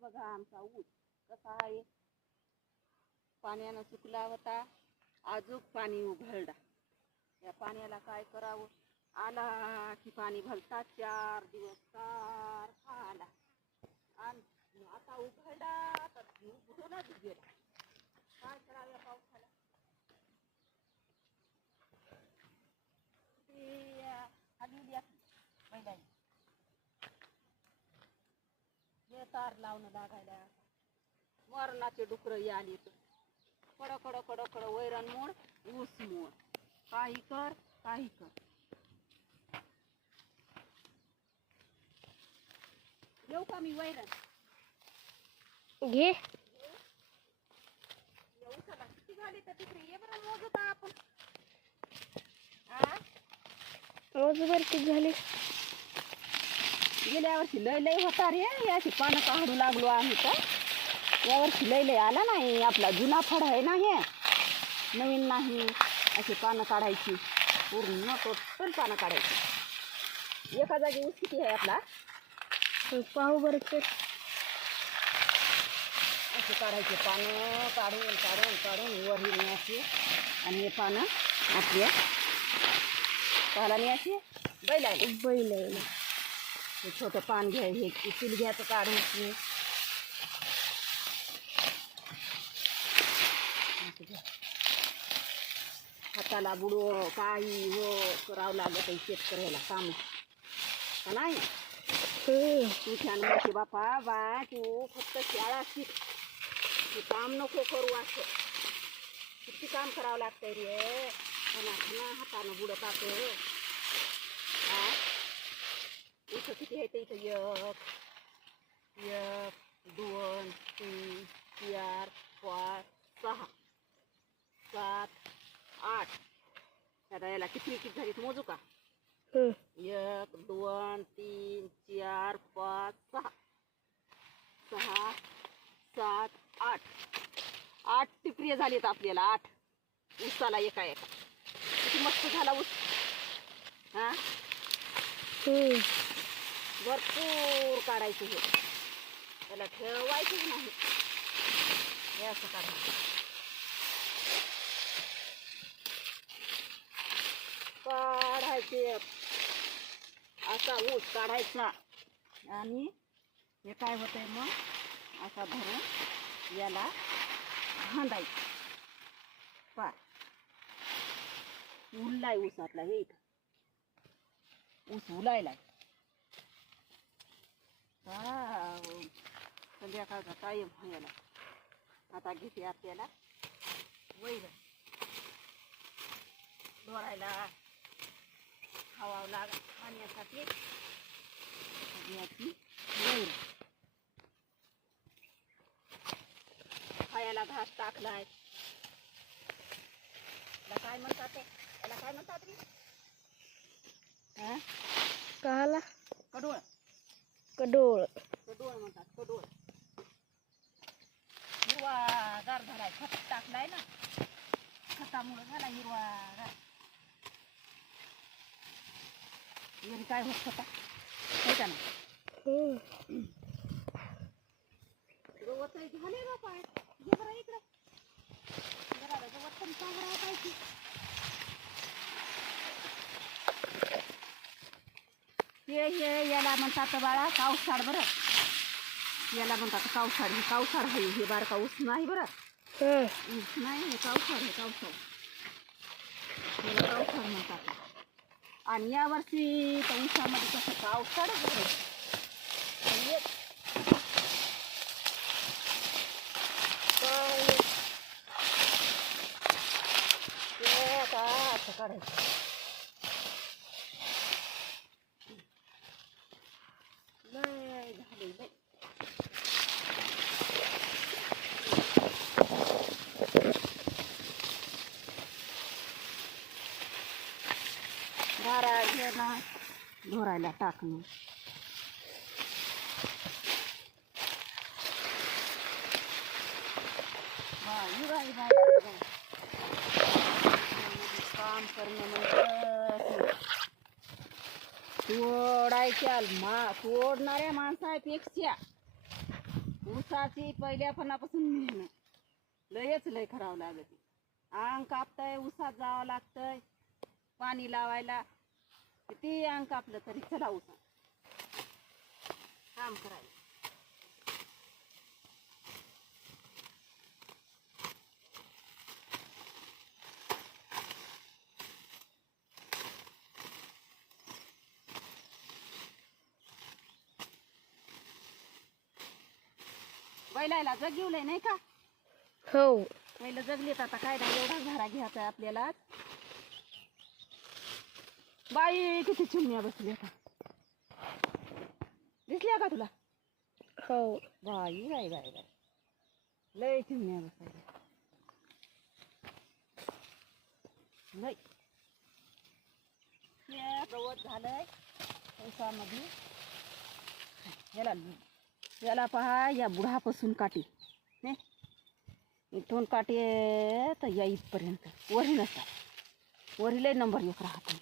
बघा आमचा ऊस कसा आहे. पाण्यानं सुकला होता, आजूक पाणी उघडला. या पाण्याला काय करावं, आला की पाणी भलता 4 दिवस सारखा आला आणि आता उघडला तर उघडूनच गेला. काय करावं या पावसाला. हल्ली महिलांनी हे तार लावणं लागायला. मरणाचे डुकरं आली तर कड कड कड कड वैरण मोड ऊस मोड, काही कर काही कर. येऊ का मी वैरण घे. ऊसाला किती झाली तर तिकडे ये बरं मोजू का आपण. रोजभर किती झाली. गेल्या वर्षी लय लय होता रे, याची पानं काढू लागलो आम्ही तर. यावर्षी लय लय आला नाही. आपला जुना फड आहे ना, हे नवीन नाही. अशी पानं काढायची, पूर्ण टोटल पानं काढायची. एका जागी ऊस किती आहे आपला पाहू बरं तर. असे काढायचे पानं, काढून काढून काढून वर न्यायची. आणि हे पानं आपल्या पाला न्यायची. बैल आहे हे छोटं पान घ्या, हे उचल घ्यायचं काढून. हाताला बुडो काही हो करावं लागत आहे शेतकऱ्याला काम का नाही. तू छान मोठी बापा बा, तू फक्त शाळा शिक, तू काम नको करू. असं किती काम करावं लागतंय रे. ना हातानं बुडत असं. इथं किती आहे ते, इथं 1 2 3 4 5 6 7 8. आता याला किती किती झाली मोजू का. 1 2 3 4 5 6 6 7 8. 8 टिपरी झालीत आपल्याला. 8 ऊसाला एका एका. किती मस्त झाला ऊस. भरपूर काढायचं हे, त्याला ठेवायचंच नाही. हे असं काढायचं. काढायचे असा ऊस काढायचा. आणि हे काय होतंय मग, असा धरून याला बांधायचं. पार उरलाय ऊसातला. हे इथं ऊस उलायलाय. संध्याकाळचा टाईम व्हायला. आता घेते आपल्याला वैरण ढोरायला हवावं लाग पाण्यासाठी. याची वैरण खायला घास टाकलाय. याला काय म्हणतात, याला काय म्हणतात रे. काला कडोळ कडोळ कडोळ म्हणतात. कडोळ हिरवा गार झालाय. खत टाकलाय ना, खतामुळे झाला हिरवा गार. याने काय होत होता का ना. गवत झाले ना पाय. हे बरं इकडे जरा गवत पण चांगला पाहिजे. हे याला म्हणतात बाळा कावसाड. बरं याला म्हणतात कावसाड. हे कावसाड आहे. हे बारका ऊस नाही बरं. ऊस नाही, हे कावसाड आहे. कावसाड याला कावसाड म्हणतात. आणि यावर्षी तर ऊसामध्ये कसं कावसाडच आहे. आता असं काढायचं. लय झाले लय. गारा घेणं, ढोरायला टाकणं. काम करणं म्हणजे तोडायच्या तोडणाऱ्या माणसापेक्षा ऊसाची पहिल्यापणापासून मेहनत लय करावं लागत. अंग कापताय, ऊसात जावं लागतंय, पाणी लावायला किती अंग कापलं तरी चला ऊसात काम करायला. बैलाला जगिवलंय नाही का? हो. पहिलं जगलीत, आता काय नाही, एवढा घरा घ्यायचा आपल्याला. बाई किती चिमण्या बसल्या का, दिसल्या का तुला? हो. बाई बाई बाई बाई लय चिमण्या बसल्या लय. हे गवत झालंय ऊसामध्ये. याला पहा, या बुडापासून काठी नाही, इथून काठी तर या इथपर्यंत वरी नसतात. वरी लय नंबर 1 राहते.